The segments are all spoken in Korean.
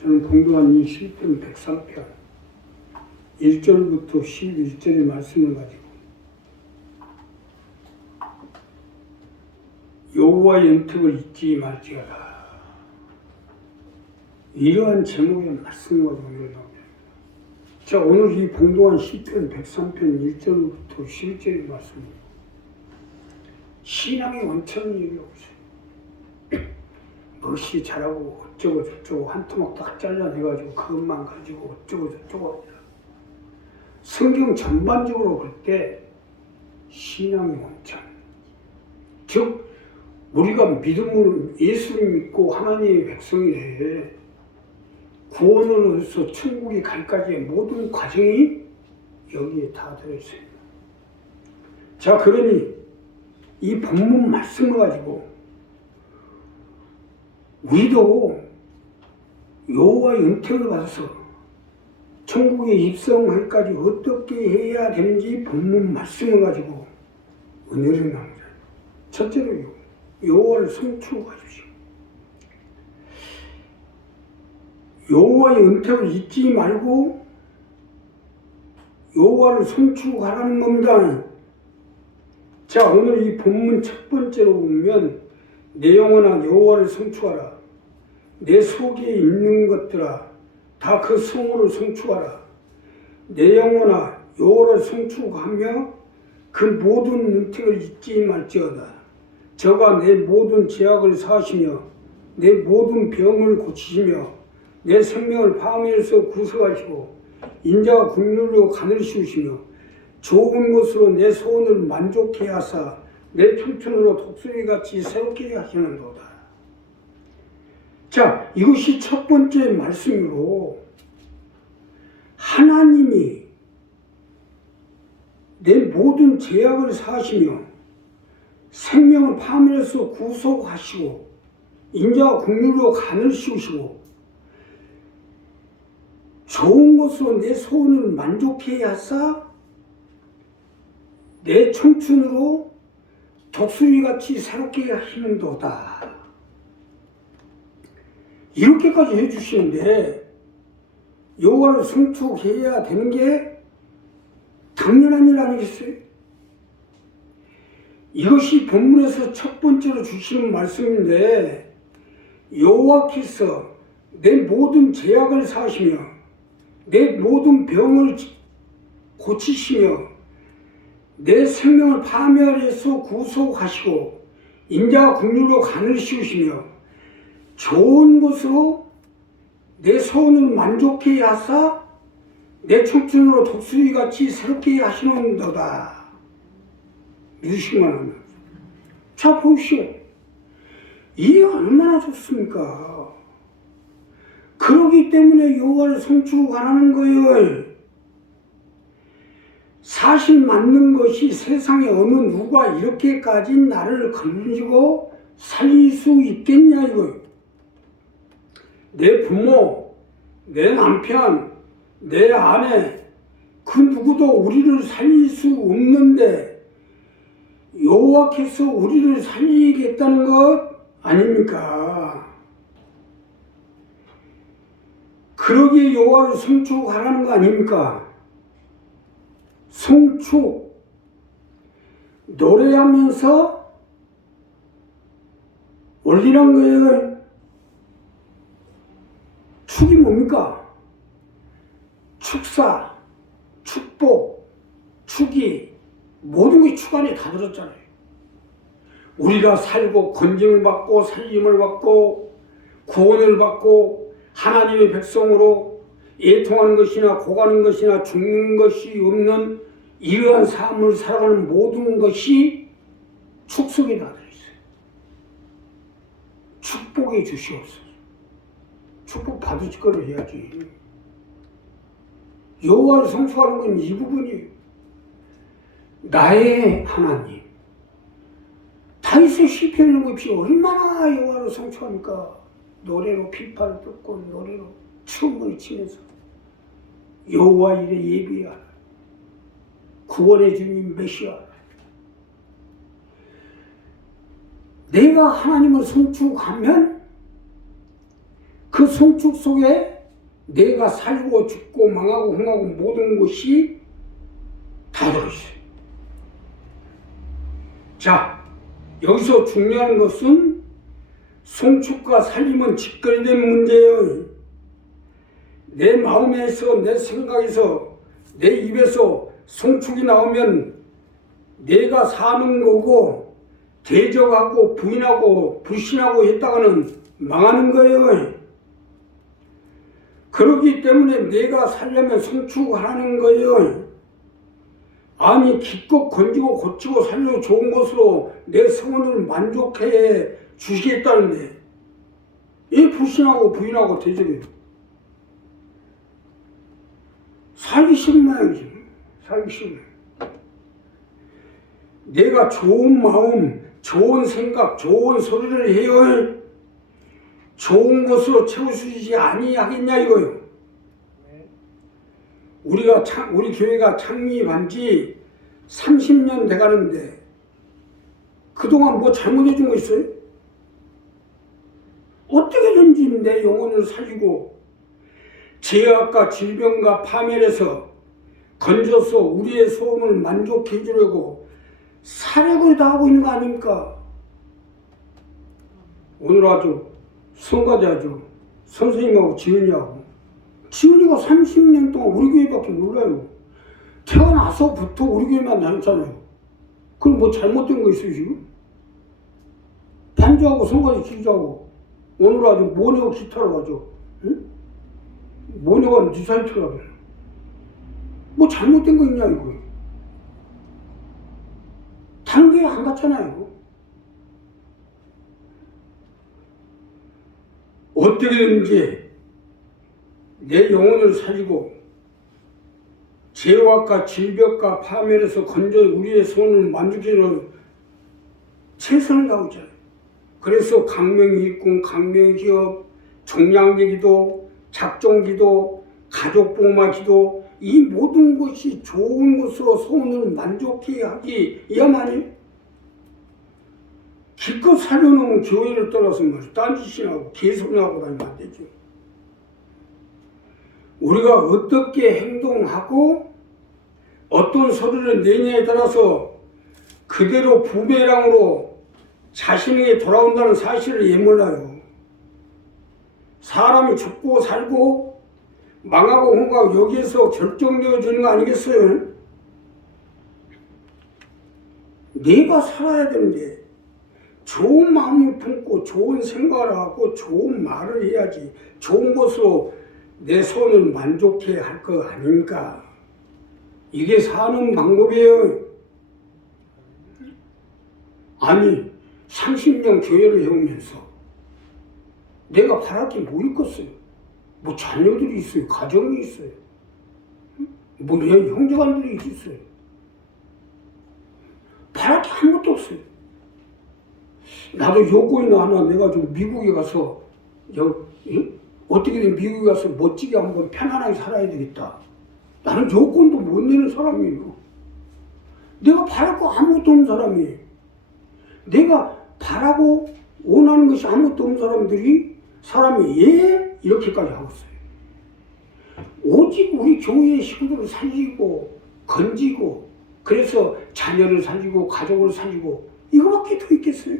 저는 봉도한 시편 103편 1절부터 11절의 말씀을 가지고 여호와의 영특을 잊지 말지어다. 이러한 제목의 말씀을 가지고 오늘 나옵니다. 자, 오늘 이 봉도한 시편 103편 1절부터 11절의 말씀입니다. 신앙의 원천을 얘기하고 있어요. 무엇이 잘하고 어쩌고 저쩌고 한 토막 딱 잘라내가지고 그것만 가지고 어쩌고 저쩌고 합니다. 성경 전반적으로 볼 때 신앙의 원천, 즉 우리가 믿음으로 예수를 믿고 하나님의 백성이 돼 구원을 얻어서 천국에 갈까지의 모든 과정이 여기에 다 들어있어요. 자, 그러니 이 본문 말씀을 가지고 우리도 여호와의 은택을 받아서 천국에 입성할까지 어떻게 해야 되는지 본문 말씀을 가지고 은혜를 나눕니다. 첫째로 여호와를 성취하십시오. 여호와의 은택을 잊지 말고 여호와를 성취하라는 겁니다. 자, 오늘 이 본문 첫 번째로 보면 내 영혼아 여호와를 성취하라. 내 속에 있는 것들아 다 그 성호를 성취하라. 내 영혼아 여호와를 성취하며 그 모든 은택을 잊지 말지어다. 저가 내 모든 죄악을 사하시며 내 모든 병을 고치시며 내 생명을 파멸에서 구속하시고 인자가 국률로 가늘 씌우시며 좋은 것으로 내 소원을 만족해 하사 내 청춘으로 독수리같이 새롭게 하시는도다. 자, 이것이 첫 번째 말씀으로 하나님이 내 모든 죄악을 사하시며 생명을 파멸에서 구속하시고 인자와 긍휼로 간을 씌우시고 좋은 것으로 내 소원을 만족해 하사 내 청춘으로 독수리같이 새롭게 하시는도다. 이렇게까지 해주시는데 여호와를 성축해야 되는 게 당연한 일 아니겠어요? 이것이 본문에서 첫 번째로 주시는 말씀인데 여호와께서 내 모든 죄악을 사하시며 내 모든 병을 고치시며 내 생명을 파멸해서 구속하시고 인자와 긍휼로 간을 씌우시며 좋은 것으로 내 소원을 만족해 하사 내 청춘으로 독수리같이 새롭게 하시는도다. 믿으시기만 하면. 자, 보시오. 이게 얼마나 좋습니까? 그러기 때문에 여호와를 성축하라는 거예요. 사실 맞는 것이 세상에 어느 누가 이렇게까지 나를 건지고 살릴 수 있겠냐 이거예요. 내 부모, 내 남편, 내 아내, 그 누구도 우리를 살릴 수 없는데 여호와께서 우리를 살리겠다는 것 아닙니까? 그러기에 여호와를 성축하라는 거 아닙니까? 성축, 노래하면서 올리는 거예요. 축이 뭡니까? 축사, 축복, 축이 모든 게 축 안에 다 들었잖아요. 우리가 살고 건짐을 받고 살림을 받고 구원을 받고 하나님의 백성으로 애통하는 것이나 고가는 것이나 죽는 것이 없는 이러한 삶을 살아가는 모든 것이 축 속에 다 들어있어요. 축복해 주시옵소서. 축복 받으실 거를 해야지. 여호와를 성취하는 건 이 부분이에요. 나의 하나님. 다윗의 시편을 봅시다. 얼마나 여호와를 성취합니까? 노래로 비파를 듣고 노래로 춤을 치면서 여호와 이래 예비하라. 구원의 주님 메시아. 내가 하나님을 성축하면 그 성축 속에 내가 살고 죽고 망하고 흥하고 모든 것이 다 들어있어요. 자, 여기서 중요한 것은 성축과 살림은 직결된 문제예요. 내 마음에서, 내 생각에서, 내 입에서 성축이 나오면 내가 사는 거고, 대적하고 부인하고 불신하고 했다가는 망하는 거예요. 그렇기 때문에 내가 살려면 성축하는 거예요. 아니 기껏 건지고 고치고 살려 좋은 것으로 내 성원을 만족해 주시겠다는데 이 불신하고 부인하고 대적이에요. 살기 싫은 모양이지. 살기 싫은. 내가 좋은 마음, 좋은 생각, 좋은 소리를 해요. 좋은 것으로 채워주지 아니하겠냐 이거요. 우리 교회가 창립한 지 30년 돼가는데 그동안 뭐 잘못해 준 거 있어요? 어떻게든지 내 영혼을 살리고 죄악과 질병과 파멸에서 건져서 우리의 소원을 만족해 주려고 사력을 다하고 있는 거 아닙니까? 오늘 아주 성가대 아주 선생님하고 지은이가 30년 동안 우리 교회밖에 몰라요. 태어나서부터 우리 교회만 다녔잖아요. 그럼 뭐 잘못된 거 있어요 지금? 반주하고 성가대 기주하고 오늘 아주 모녀 기타로 가죠. 응? 모녀가 네 사이트라 그래. 뭐 잘못된 거 있냐 이거. 다른 교회 안 갔잖아요. 어떻게든지 내 영혼을 살리고 죄악과 질병과 파멸에서 건져 우리의 소원을 만족해주는 최선을 다하고 있잖아요. 그래서 강명일꾼, 강명기업, 종량제기도, 작종기도, 가족복마기도 이 모든 것이 좋은 것으로 소원을 만족해 하기 이야만이 기껏 살려놓으면 교회를 떠나서 말이야. 딴짓이나 하고 개소리나 하고 다니면 안 되죠. 우리가 어떻게 행동하고 어떤 소리를 내냐에 따라서 그대로 부메랑으로 자신에게 돌아온다는 사실을 몰라요. 사람이 죽고 살고 망하고 흥하고 여기에서 결정되어지는 거 아니겠어요? 내가 살아야 되는데 좋은 마음을 품고 좋은 생각을 하고 좋은 말을 해야지 좋은 것으로 내 손을 만족해 할 거 아닙니까? 이게 사는 방법이에요. 아니 30년 교회를 해오면서 내가 바랄 게 뭐 있겠어요? 뭐 자녀들이 있어요. 가정이 있어요. 뭐 형제간들이 있어요. 바랄 게 아무것도 없어요. 나도 요건이 하나 내가 좀 미국에 가서 어떻게든 미국에 가서 멋지게 한번 편안하게 살아야 되겠다. 나는 요건도 못 내는 사람이에요. 내가 바랄 거 아무것도 없는 사람이에요. 내가 바라고 원하는 것이 아무것도 없는 사람이 예? 이렇게까지 하고 있어요. 오직 우리 교회의 식구들을 살리고 건지고 그래서 자녀를 살리고 가족을 살리고 이거밖에 더 있겠어요?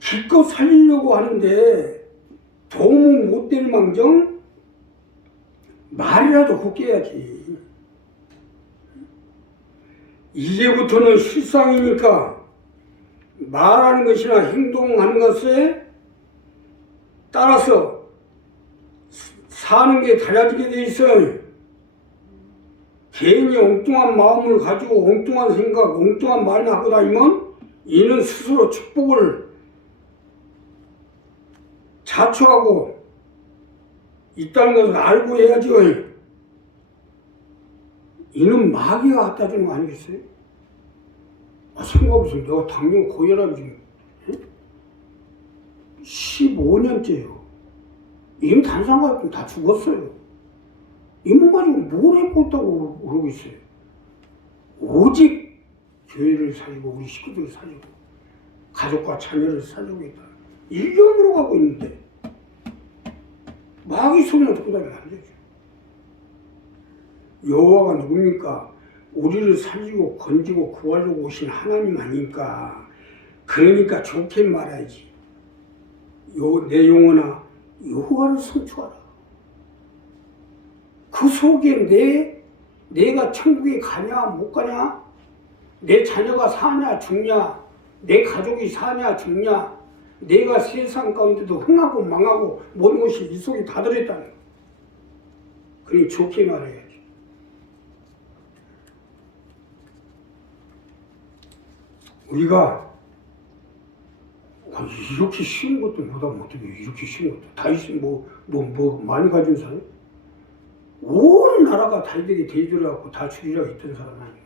기껏 살리려고 하는데 도움은 못 될 망정 말이라도 곱게 해야지. 이제부터는 실상이니까 말하는 것이나 행동하는 것에 따라서 사는 게 달라지게 돼 있어요. 괜히 엉뚱한 마음을 가지고 엉뚱한 생각, 엉뚱한 말을 하고 다니면 이는 스스로 축복을 자초하고 있다는 것을 알고 해야죠. 이는 마귀가 갖다 주는 거 아니겠어요? 생각해보세요. 내가 당뇨 고혈압이 지금 15년째요. 이미 단상가지고 다 죽었어요. 이 몸 가지고 뭘 해보겠다고 그러고 있어요. 오직 교회를 살리고 우리 식구들을 살리고 가족과 자녀를 살리고 있다. 일념으로 가고 있는데 마귀 소리나 듣고 다니면 안 되죠. 여호와가 누굽니까? 우리를 살리고 건지고 구하려고 오신 하나님 아니니까. 그러니까 좋게 말해야지. 내 영혼아 여호와를 성취하라. 그 속에 내가 천국에 가냐 못 가냐, 내 자녀가 사냐 죽냐, 내 가족이 사냐 죽냐, 내가 세상 가운데도 흥하고 망하고 모든 것이 이 속에 다 들어있다는 거야. 그러니 좋게 말해야지. 우리가 이렇게 쉬운 것도 못하면 어떻게 이렇게 쉬운 것도 다윗이 많이 가진 사람? 온 나라가 다윗에게 대적해갖고 다 죽이려고 했던 사람 아니에요.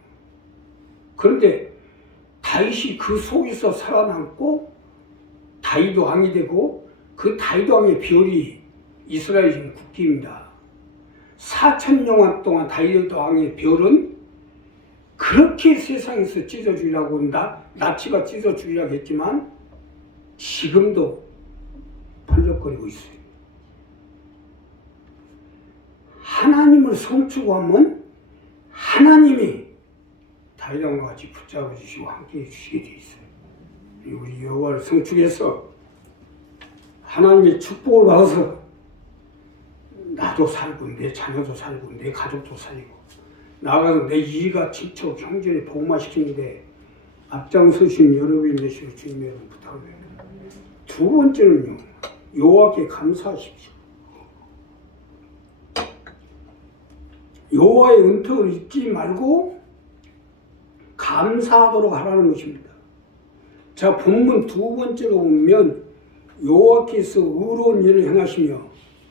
그런데 다윗이 그 속에서 살아남고 다윗 왕이 되고, 그 다윗 왕의 별이 이스라엘 지금 국기입니다. 4,000년 동안 다윗 왕의 별은 그렇게 세상에서 찢어 죽이려고 나치가 찢어 죽이려고 했지만 지금도 펄럭거리고 있어요. 하나님을 성취하면 하나님이 다윗 왕과 같이 붙잡아 주시고 함께 해주시게 돼 있어요. 우리 여호와를 성취해서 하나님의 축복을 받아서 나도 살고 내 자녀도 살고 내 가족도 살고 나아가서 내 이가 친척 형제를 복음화시키는데 앞장서신 여러분이 되시고 주님의 이름 부탁드립니다. 두 번째는요, 여호와께 감사하십시오. 여호와의 은택을 잊지 말고 감사하도록 하라는 것입니다. 자, 본문 두 번째로 보면 여호와께서 의로운 일을 행하시며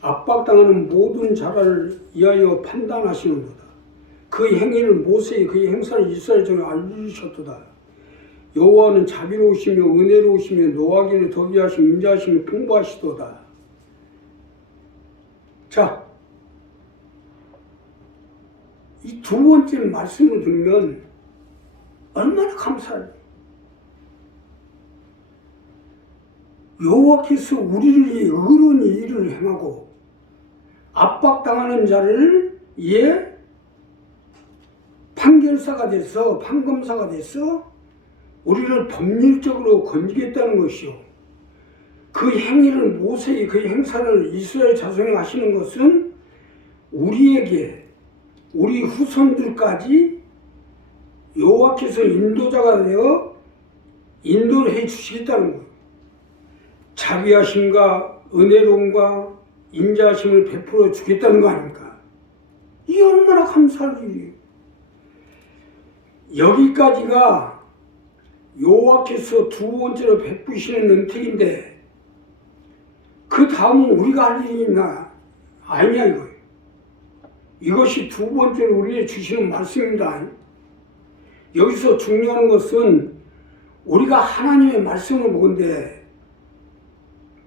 압박당하는 모든 자를 위하여 판단하시는도다. 그 행위를 모세의 그의 행사를 이스라엘 중에 알려주셨도다. 여호와는 자비로우시며 은혜로우시며 노하기를 더디하시며 인자하시며 풍부하시도다. 자, 이 두 번째 말씀을 들으면 얼마나 감사해요. 여호와께서 우리를 위해 의로운 일을 행하고 압박당하는 자를 위해 판결사가 돼서 판검사가 돼서 우리를 법률적으로 건지겠다는 것이요. 그 행위를 모세의 그 행사를 이스라엘 자손이 하시는 것은 우리에게 우리 후손들까지 여호와께서 인도자가 되어 인도를 해 주시겠다는 거예요. 자비하심과 은혜로움과 인자하심을 베풀어 주겠다는 거 아닙니까? 이게 얼마나 감사할 일이에요. 여기까지가 여호와께서 두 번째로 베푸시는 은택인데 그 다음은 우리가 할 일이 있나? 아니냐 이거예요. 이것이 두 번째로 우리에게 주시는 말씀입니다. 여기서 중요한 것은 우리가 하나님의 말씀을 보는데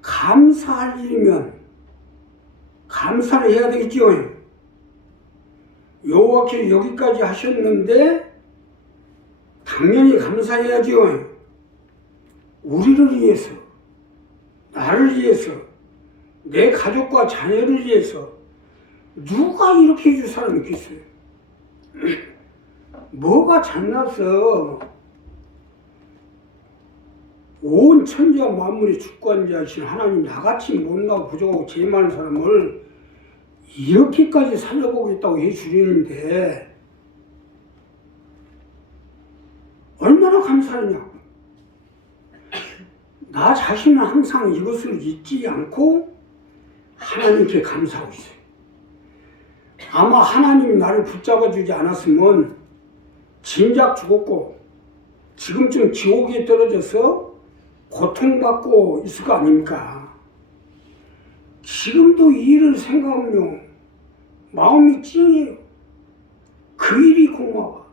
감사할 일이면 감사를 해야 되겠죠. 여호와께서 여기까지 하셨는데 당연히 감사해야죠. 우리를 위해서, 나를 위해서, 내 가족과 자녀를 위해서 누가 이렇게 해줄 사람이 있겠어요? 뭐가 잘나서 온 천지와 만물의 주권자이신 하나님, 나같이 못나고 부족하고 죄 많은 사람을 이렇게까지 살려보겠다고 해주시는데 얼마나 감사하냐고. 나 자신은 항상 이것을 잊지 않고 하나님께 감사하고 있어요. 아마 하나님이 나를 붙잡아 주지 않았으면 진작 죽었고 지금쯤 지옥에 떨어져서 고통받고 있을 거 아닙니까? 지금도 이 일을 생각하면 마음이 찡해요. 그 일이 고마워.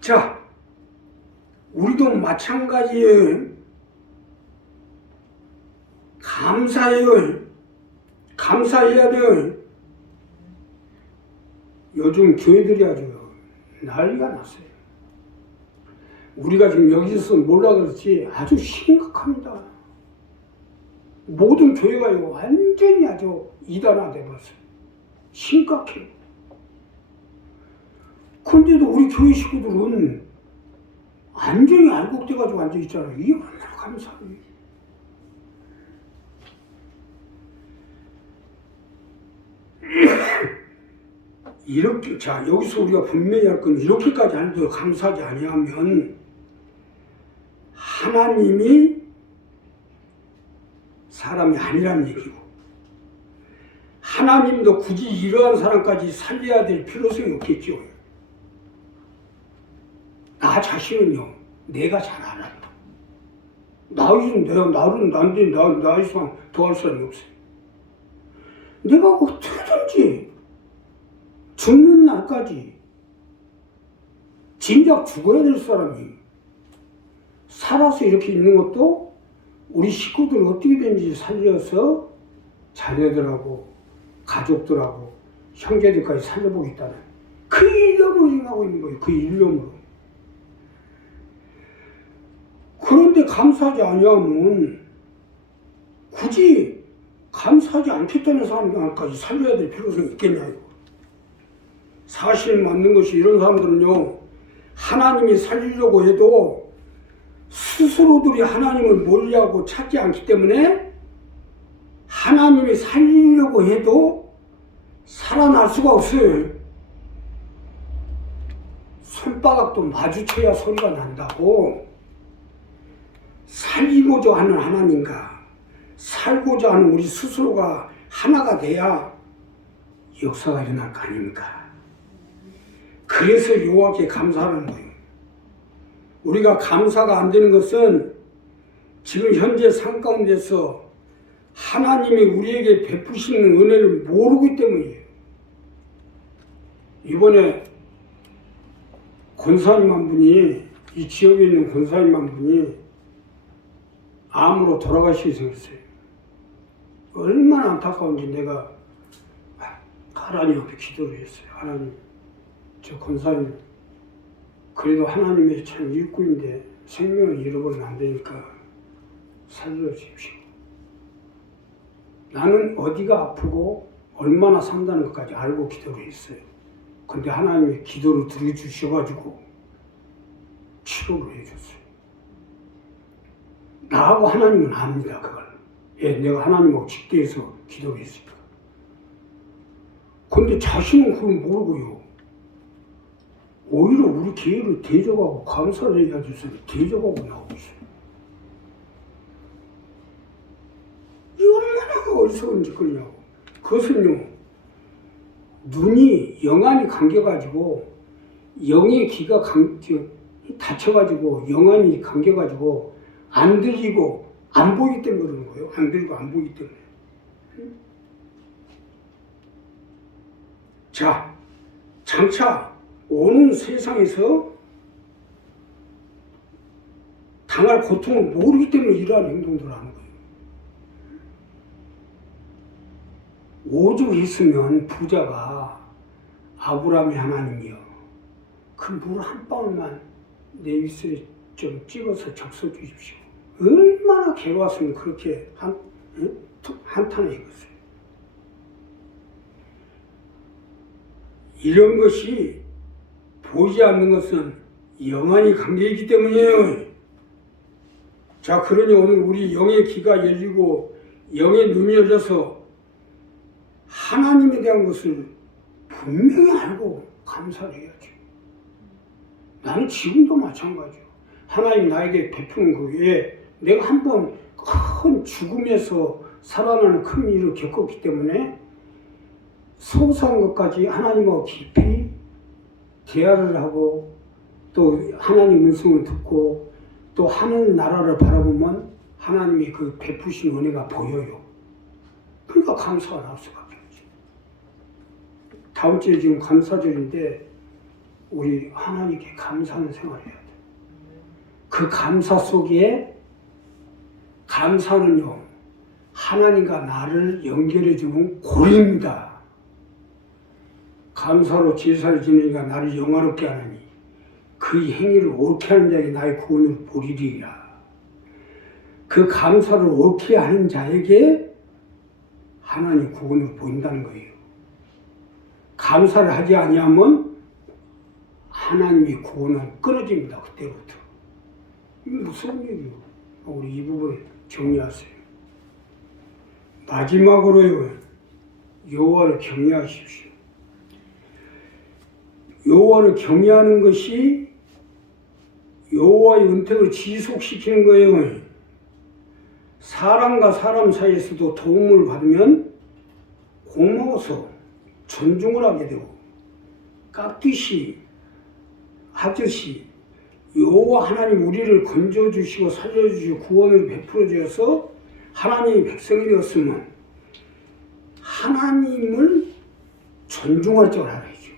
자, 우리도 마찬가지예요. 감사해요. 감사해야 돼요. 요즘 교회들이 아주 난리가 났어요. 우리가 지금 여기서 몰라 그렇지 아주 심각합니다. 모든 교회가 완전히 아주 이단화돼 버렸어요. 심각해요. 근데도 우리 교회 식구들은 완전히 알곡돼가지고 앉아있잖아요. 이게 얼마나 감사해요. 이렇게, 자, 여기서 우리가 분명히 할 건 이렇게까지 하는데도 감사하지 아니하면 하나님이 사람이 아니란 얘기고, 하나님도 굳이 이러한 사람까지 살려야 될 필요성이 없겠죠. 나 자신은요, 내가 잘 알아요. 나 이상 더 할 사람이 없어요. 내가 어떻게든지 죽는 날까지 진작 죽어야 될 사람이 살아서 이렇게 있는 것도 우리 식구들 어떻게든지 살려서 자녀들하고 가족들하고 형제들까지 살려보겠다는 그 일념으로 생각하고 있는 거예요. 그 일념으로. 그런데 감사하지 아니하면 굳이 감사하지 않겠다는 사람들까지 살려야 될 필요성이 있겠냐고. 사실 맞는 것이 이런 사람들은요, 하나님이 살리려고 해도 스스로들이 하나님을 몰리하고 찾지 않기 때문에 하나님이 살리려고 해도 살아날 수가 없어요. 손바닥도 마주쳐야 소리가 난다고. 살리고자 하는 하나님과 살고자 하는 우리 스스로가 하나가 돼야 역사가 일어날 거 아닙니까? 그래서 여호와께 감사하는 거예요. 우리가 감사가 안 되는 것은 지금 현재 삶 가운데서 하나님이 우리에게 베푸시는 은혜를 모르기 때문이에요. 이번에 권사님 한 분이, 이 지역에 있는 권사님 한 분이 암으로 돌아가시게 생겼어요. 얼마나 안타까운지 내가 하나님 앞에 기도를 했어요. 하나님, 저 권사님 그래도 하나님의 참 일꾼인데 생명을 잃어버리면 안 되니까 살려주십시오. 나는 어디가 아프고 얼마나 산다는 것까지 알고 기도를 했어요. 근데 하나님이 기도를 들어주셔가지고 치료를 해줬어요. 나하고 하나님은 압니다, 그걸. 예, 내가 하나님하고 직대해서 기도를 했으니까. 근데 자신은 그걸 모르고요. 오히려 우리 교회를 대접하고 감사를 해야 돼서 대접하고 나오고 있어요. 이 얼마나 어리석은 짓거리냐고. 그것은요, 눈이 영안이 감겨가지고 영의 귀가 다쳐가지고 영안이 감겨가지고 안 들리고 안 보이기 때문에 그러는 거예요. 안 들리고 안 보이기 때문에. 자, 장차 오는 세상에서 당할 고통을 모르기 때문에 이러한 행동들을 하는 거예요. 오죽했으면 부자가 아브라함의 하나님이여, 그 물 한 방울만 내 입술에 좀 찍어서 적셔 주십시오. 얼마나 괴로웠으면 그렇게 한탄해 입었어요. 이런 것이 보이지 않는 것은 영안이 관계이기 때문이에요. 자, 그러니 오늘 우리 영의 귀가 열리고 영의 눈이 열려서 하나님에 대한 것을 분명히 알고 감사를 해야죠. 나는 지금도 마찬가지요. 하나님 나에게 베푸는 거기에 내가 한번 큰 죽음에서 살아나는 큰 일을 겪었기 때문에 소소한 것까지 하나님하고 깊이 대화를 하고 또 하나님 음성을 듣고 또 하는 나라를 바라보면 하나님이 그 베푸신 은혜가 보여요. 그러니까 감사가 나올 수밖에 없죠. 다음 주에 지금 감사절인데 우리 하나님께 감사하는 생활을 해야 돼요. 그 감사 속에 감사는요, 하나님과 나를 연결해주는 고리입니다. 감사로 제사를 지내니까 나를 영화롭게 하느니 그 행위를 옳게 하는 자에게 나의 구원을 보리리라. 그 감사를 옳게 하는 자에게 하나님 구원을 보인다는 거예요. 감사를 하지 아니하면 하나님의 구원은 끊어집니다. 그때부터. 이게 무슨 얘기예요? 우리 이 부분 정리하세요. 마지막으로요, 여호와를 경외하십시오. 여호와를 경외하는 것이 여호와의 은택을 지속시키는 거예요. 사람과 사람 사이에서도 도움을 받으면 고마워서 존중을 하게 되고 깍듯이 하듯이 여호와 하나님 우리를 건져주시고 살려주시고 구원을 베풀어 주셔서 하나님의 백성이 되었으면 하나님을 존중할 줄 알아야죠.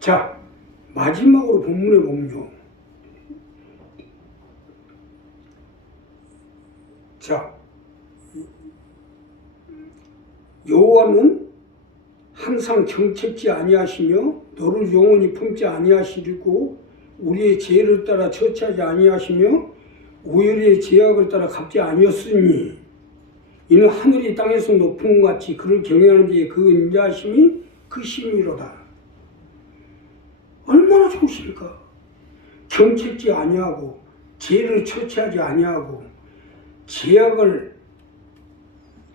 자, 마지막으로 본문에 보면요. 자, 여호와는 항상 정책지 아니하시며 너를 영원히 품지 아니하시리고 우리의 죄를 따라 처치하지 아니하시며 오열의 제약을 따라 갚지 아니었으니 이는 하늘이 땅에서 높은 것 같이 그를 경외하는 자의 그 인자하심이 크심이로다. 얼마나 좋으십니까? 정책지 아니하고 죄를 처치하지 아니하고 제약을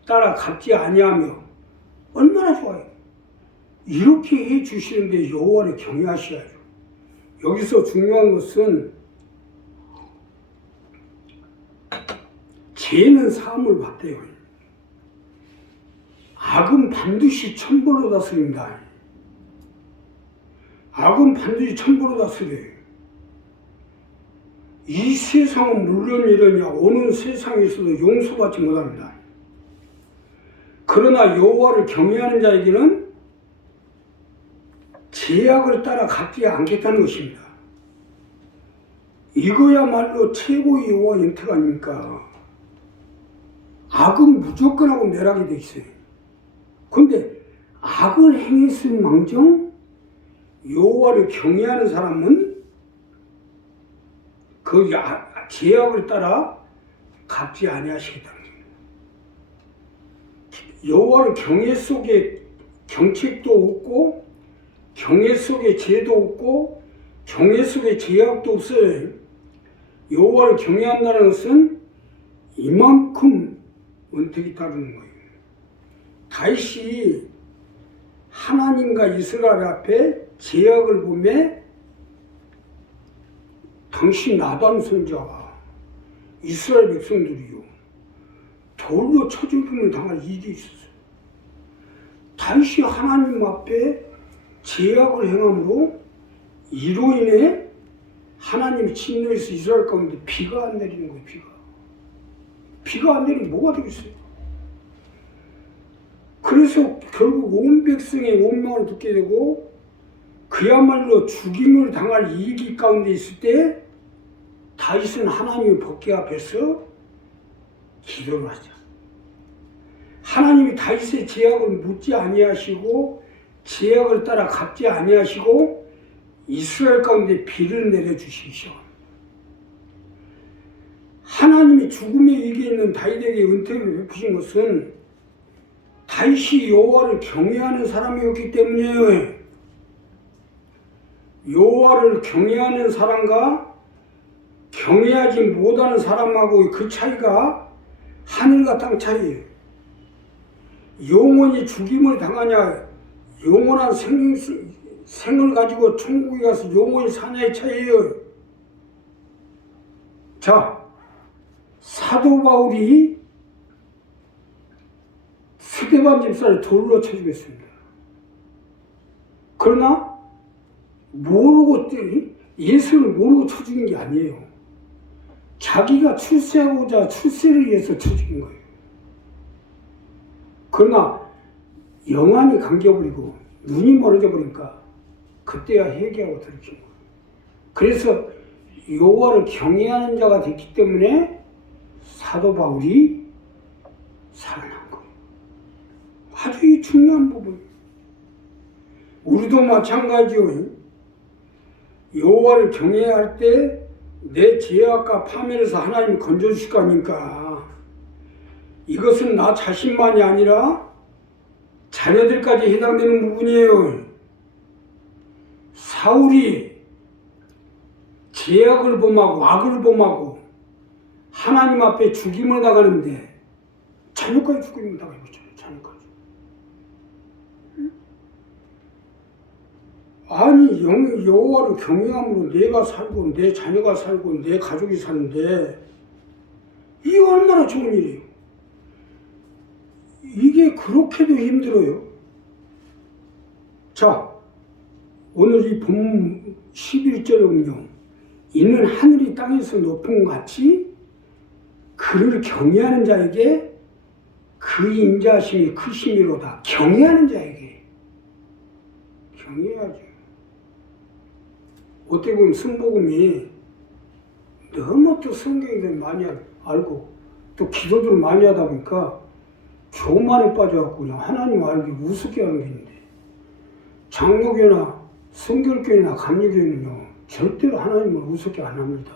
따라 갚지 아니하며 얼마나 좋아요. 이렇게 해 주시는데 여호와를 경외하셔야죠. 여기서 중요한 것은 죄는 사함을 받대요. 악은 반드시 천벌로 다스립니다. 악은 반드시 천벌로 다스려요. 이 세상은 물론이러냐 오는 세상에서도 용서받지 못합니다. 그러나 여호와를 경외하는 자에게는 제약을 따라 갚지 않겠다는 것입니다. 이거야말로 최고의 여호와 영특 아닙니까? 악은 무조건 하고 멸하게 돼 있어요. 그런데 악을 행했을 망정 여호와를 경외하는 사람은 그 제약을 따라 갚지 아니하시겠다는 겁니다. 여호와를 경외 속에 경책도 없고 경외 속에 죄도 없고 경외 속에 제약도 없어요. 여호와를 경외한다는 것은 이만큼 은택이 따르는 거예요. 다윗이 하나님과 이스라엘 앞에 제약을 보며 당신 나단 선자와 이스라엘 백성들이요 돌로 쳐 죽임을 당할 일이 있었어요. 다윗이 하나님 앞에 제약을 행함으로 이로 인해 하나님이 침노해서 이스라엘 가운데 비가 안 내리는 거예요. 비가 안 내리면 뭐가 되겠어요? 그래서 결국 온 백성의 원망을 듣게 되고 그야말로 죽임을 당할 위기 가운데 있을 때 다윗은 하나님의 법궤 앞에서 기도를 하죠. 하나님이 다윗의 제약을 묻지 아니하시고 제약을 따라 갚지 아니하시고 이스라엘 가운데 비를 내려주시시오. 하나님이 죽음의 위기에 있는 다윗에게 은택을 베푸신 것은 다윗이 여호와를 경외하는 사람이었기 때문이에요. 여호와를 경외하는 사람과 경외하지 못하는 사람하고 그 차이가 하늘과 땅 차이예요. 영원히 죽임을 당하냐 영원한 생을 가지고 천국에 가서 영원히 사냐의 차이예요. 자, 사도 바울이 스데반 집사를 돌로 쳐 죽였습니다. 그러나 예수를 모르고 쳐 죽인 게 아니에요. 자기가 출세하고자 출세를 위해서 쳐 죽인 거예요. 그러나 영안이 감겨버리고 눈이 멀어져 버리니까 그때야 회개하고 돌이킨 거예요. 그래서 여호와를 경외하는 자가 됐기 때문에 사도 바울이 살아난 거예요. 아주 중요한 부분. 우리도 마찬가지요. 여호와를 경외해야 할 때 내 죄악과 파멸에서 하나님이 건져주실 거 아닙니까? 이것은 나 자신만이 아니라 자녀들까지 해당되는 부분이에요. 사울이 죄악을 범하고 악을 범하고 하나님 앞에 죽임을 당하는데 자녀까지 죽임을 당하고 있잖아요. 자녀까지. 아니 여호와를 경외함으로 내가 살고 내 자녀가 살고 내 가족이 사는데 이게 얼마나 좋은 일이에요. 이게 그렇게도 힘들어요. 자, 오늘 이 본문 11절에 보면 이는 하늘이 땅에서 높은 것 같이 그를 경외하는 자에게 그 인자하심이 크심이로다. 경외하는 자에게 경외해야죠. 어떻게 보면 순복음이 너무 또 성경에 많이 알고 또 기도들을 많이 하다 보니까 교만에 빠져갖고 그냥 하나님 알기 우습게 하는 게 있는데, 장로교나 성결교회나 감리교회는요 절대로 하나님을 우습게 안 합니다.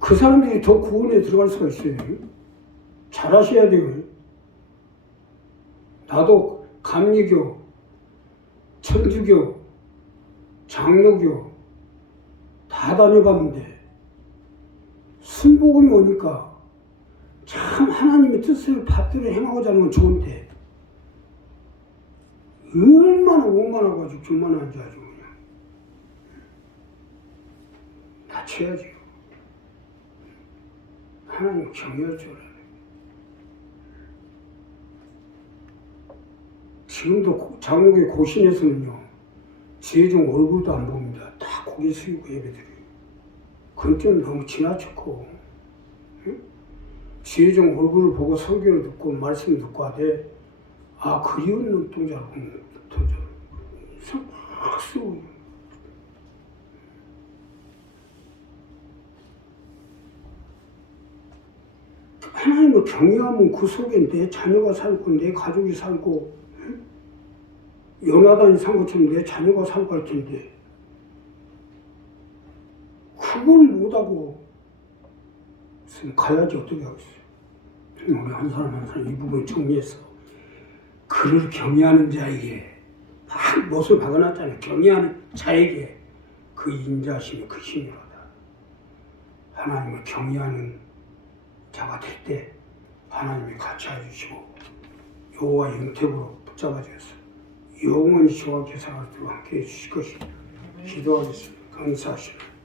그 사람들이 더 구원에 들어갈 수가 있어요. 잘하셔야 돼요. 나도 감리교, 천주교, 장로교 다 다녀봤는데 순복음이 오니까 참 하나님의 뜻을 받들어 행하고자 하는 건 좋은데 얼마나 오만하고 교만한지 아주 그냥 다쳐야죠. 하나님 경외할 줄 알아요. 지금도 장로교회 고신에서는요 지혜종 얼굴도 안 봅니다. 다 고개 숙이고 예배드려요. 그건 좀 너무 지나쳤고, 응? 지혜종 얼굴을 보고 설교를 듣고 말씀 듣고 하되 아 그리운 눈동자로 막 쓰고 하나님을 경외하면 그 속에 내 자녀가 살고 내 가족이 살고 요나단이 산 것처럼 내 자녀가 살고 할 텐데 그걸 못하고 가야지 어떻게 하겠어요. 우리 한 사람 한 사람 이 부분을 정리해서 그를 경외하는 자에게 막 못을 박아놨잖아요. 경외하는 자에게 그 인자심이 그 힘이로다. 하나님을 경외하는 자가 될 때 하나님이 같이 해주시고 여호와의 영택으로 붙잡아 주셔서 영원히 저와 계사가 함께 해주실 것입니다. 기도하겠습니다. 감사하십니다.